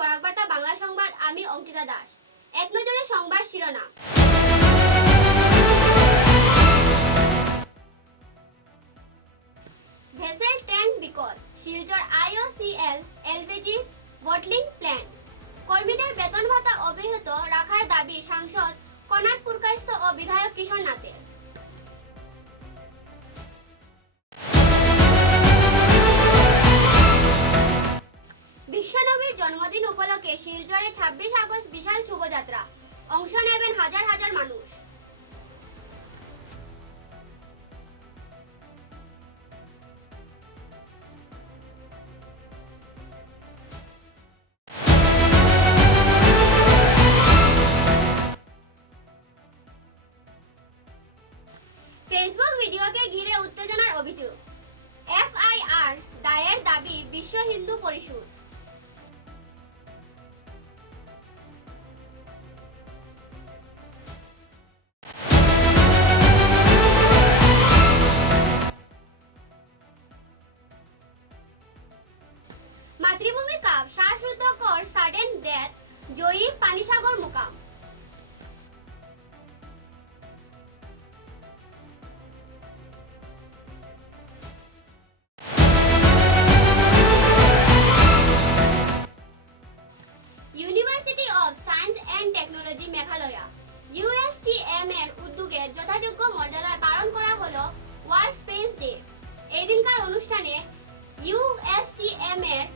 বরাকবার্তা বাংলা সংবাদ, আমি অঙ্কিতা দাস। এক নজরে সংবাদ শিরোনাম। ভেসেল ট্যাঙ্ক বিকল, Silchar IOCL LPG bottling plant. কর্মীদের বেতন ভাতা অব্যাহত রাখার দাবি সাংসদ কনাট পুরকায়স্থ ও বিধায়ক কিশোর নাথের। বিশ্বনবীর জন্মদিন উপলক্ষে শিলচরে 26 আগস্ট বিশাল শোভাযাত্রা, অংশ নেবেন হাজার হাজার মানুষ। ফেসবুক ভিডিওকে ঘিরে উত্তেজনার অভিযোগ, FIR দায়ের দাবি বিশ্ব হিন্দু পরিষদ। মাতৃভূমি কাপ শ্বাসরুদ্ধকর সাডেন ডেথ, জয়ী পানিসাগর মুকাম। University of science and technology Meghalaya USTM এর উদ্যোগে যথাযোগ্য মর্যাদায় পালন করা হলো ওয়ার্ল্ড স্পেস ডে। এই দিনকার অনুষ্ঠানে USTM এর